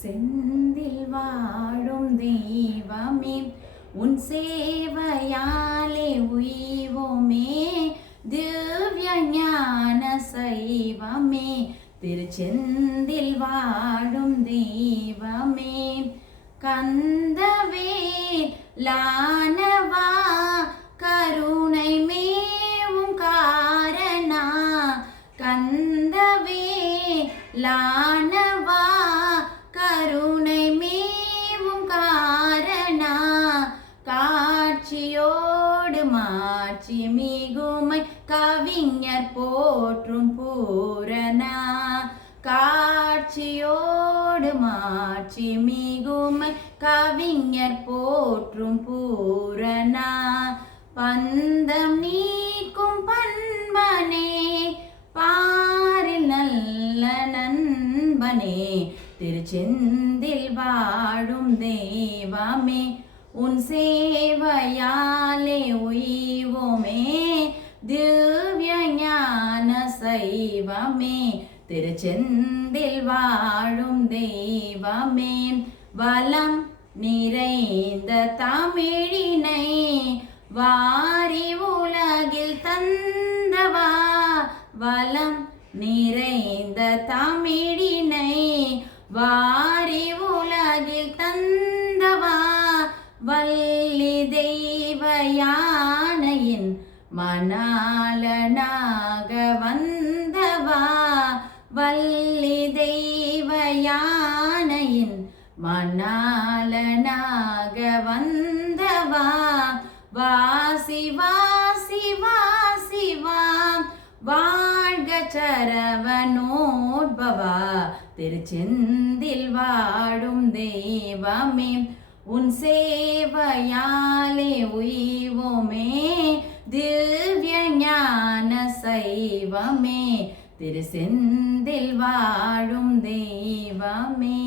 செந்தில் வாழும் தெய்வமே உன் சேவையாலே உய்வோமே. திவ்ய ஞான சைவமே திருச்செந்தில் வாழும் தெய்வமே. கந்தவேலானவா கருணை மேவும் காரணா. கந்தவேலானவா கருணை மேவும் காரணா. காட்சியோடு மாட்சி மிகுமை கவிஞர் போற்றும் பூரணா. காட்சியோடு மாட்சி மிகுமை கவிஞர் போற்றும் பூரணா. பந்தம் நீக்கும் பண்பனே பாரில் நல்ல நண்பனே. திருச்செந்தில் வாழும் தெய்வமே உன் சேவையாலே உய்வோமே. திவ்ய ஞான சைவமே திருச்செந்தில் வாழும் தெய்வமே. வளம் நிறைந்த தமிழினை வாரி உலகில் தந்தவா. வளம் நிறைந்த தமிழினை வாரி உலகில் தந்தவா. வள்ளி தெய்வ யானையின் மணாளனாக வந்தவா. வள்ளி தெய்வ யானையின் மணாளனாக வந்தவா. வாசி வாசி வாசிவா வாழ்க சரவணோத்பவா. திருச்செந்தில் வாழும் தெய்வமே உன் சேவையாலே உய்வோமே. திவ்ய ஞான சைவமே திருச்செந்தில் வாழும் தெய்வமே.